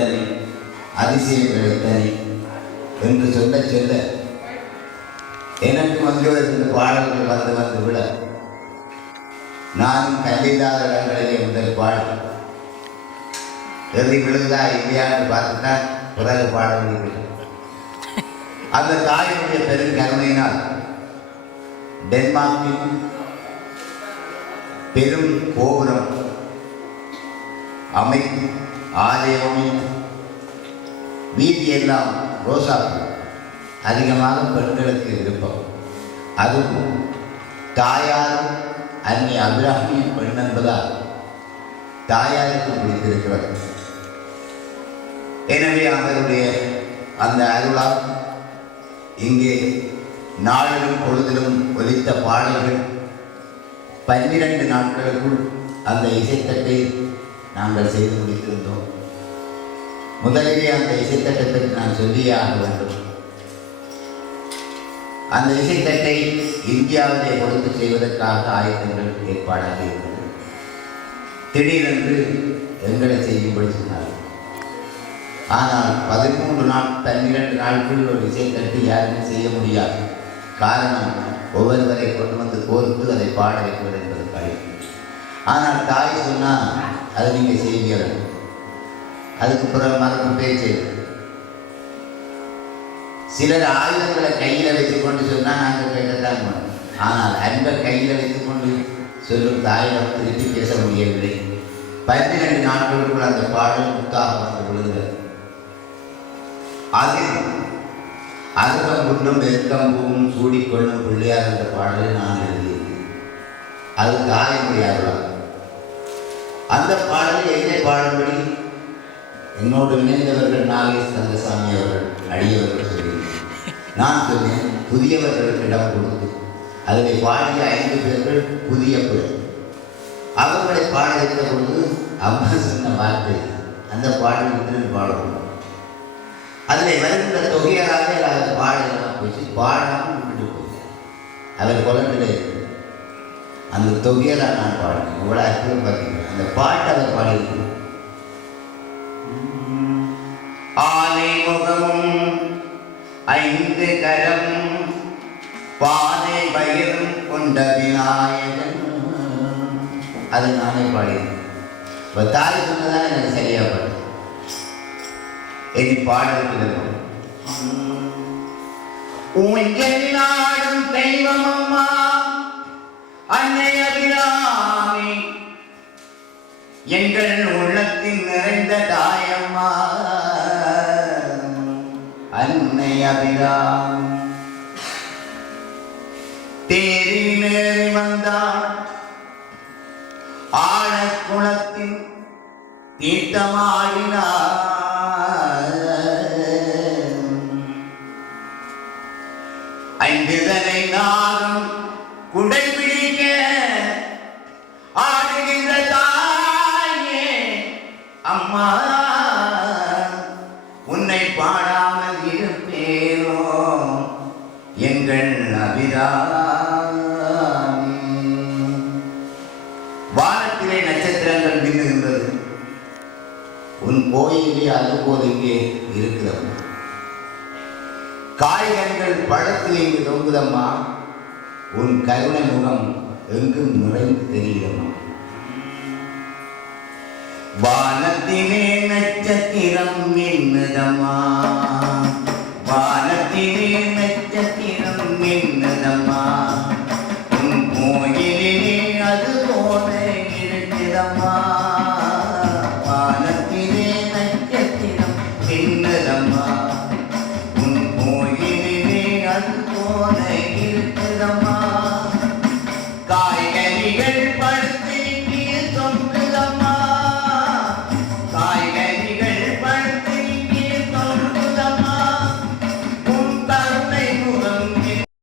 எத்தனை அதிசயங்கள் எத்தனை என்று சொல்ல சொல்ல எனக்கு வந்து இந்த பாடல்கள் வந்து வந்து விட நானும் கல்லில்லாத இடங்களிலே முதல் பாடல். எழுதி விழுந்தா இல்லையான்னு பார்த்துட்டா பிறகு பாடல் அந்த தாயினுடைய பெருங்கருணையினால் டென்மார்க்கின் பெரும் கோபுரம் அமைத்து ஆலயமும் அமைத்து வீதியெல்லாம் ரோசாப்பூ. அதிகமாக பெண்களுக்கு விருப்பம் அதுவும் தாயார் அன்னை அபிராமியின் பெண் என்பதால் தாயாருக்கு பிடித்திருக்கிறது. எனவே அவருடைய அந்த அருளால் இங்கே நாளிலும் பொழுதிலும் ஒலித்த பாடல்கள் பன்னிரண்டு நாட்களுக்குள் அந்த இசைத்தட்டை நாங்கள் செய்து முடித்திருந்தோம். முதலிலே அந்த இசைத்தட்டத்திற்கு நான் சொல்லியே ஆக வேண்டும். அந்த இசைத்தட்டை இந்தியாவிலே கொடுத்து செய்வதற்காக ஆயத்தங்கள் ஏற்பாடாக இருந்தது. திடீரென்று எங்களை செய்யும்படி சொன்னார்கள். ஆனால் பதிமூன்று நாள் பன்னிரண்டு நாட்கள் ஒரு இசைத்தட்டு யாருமே செய்ய முடியாது. காரணம் ஒவ்வொருவரை கொண்டு வந்து கோர்த்து அதை பாட வைப்பது என்பது. ஆனால் தாய் சொன்னால் அதை நீங்கள் செய்வீர்கள் அதுக்கு பிறகு மறந்து பேச்சு. சிலர் ஆயுதங்களை கையில் வைத்துக்கொண்டு சொன்னால் நாங்கள் கேட்கத்தான் பண்ணோம் ஆனால் அன்பை கையில் வைத்துக்கொண்டு சொல்லும் தாயிடம் திருப்பி பேச முடியவில்லை. பன்னிரண்டு நாட்களுக்குள் அந்த பாடல் முத்தாக வந்து விழுகிறது அதில் அருகம் குண்டும் வெறுக்கம் பூவும் சூடிக்கொள்ளும் பிள்ளையார் என்ற பாடலை நான் எழுதியிருக்கேன் அது தாயினுடைய அருளால் அந்த பாடலை என்னை பாடும்படி? என்னோடு இணைந்தவர்கள் நாகேஷ் கந்தசாமி அவர்கள் அடியவர்கள் சொல்லி நான் சொன்னேன் புதியவர்களுக்கு இடம் கொடுத்து. அதில் பாடிய ஐந்து பேர்கள் புதிய பேர் அவர்களை பாட வைத்த பொழுது அம்மா சொன்ன வார்த்தை அந்த பாடல் இன்று பாடணும். அதில் வருகின்ற தொகையராக பாடலாம் போச்சு பாடாமல் விட்டுட்டு போயிட்டார் அவர் குழந்தையில அந்த தொகையராக நான் பாடினேன் இவ்வளோ அற்புதம் பார்த்தீங்கன்னா அந்த பாட்டை அவர் பாடியிருக்கணும் ஆனை முகமும் ஐந்து கரம் பாதை பயிரும் கொண்ட விநாயகன். அது நானே பாடியிருக்கேன் இப்போ தாய் சொன்னதான் எனக்கு சரியாக பாடு இனி பாடலுக்கு உங்கள் நாடும் தெய்வம் அம்மா. எங்கள் உள்ளத்தில் நிறைந்த தாயம்மா. அன்னை அபிராம். தேரில் ஏறி வந்தாள். ஆழக்குளத்தின் தீர்த்தமாடினார் ஐந்துதனை நான் அம்மா உன்னை பாடாமல் இருப்பேனோ? எங்கள் அபிராமி. வானத்திலே நட்சத்திரங்கள் மின்னுகின்றது. உன் கோயிலே அதுபோது இங்கே இருக்கிறது. காய்கறிகள் பழத்தில் இங்கு தொங்குதம்மா. உன் கருணை முகம் எங்கும் நிறைந்து தெரியுதம்மா വാനത്തിലെ നച്ചത്തിരം മിന്നുതമാ.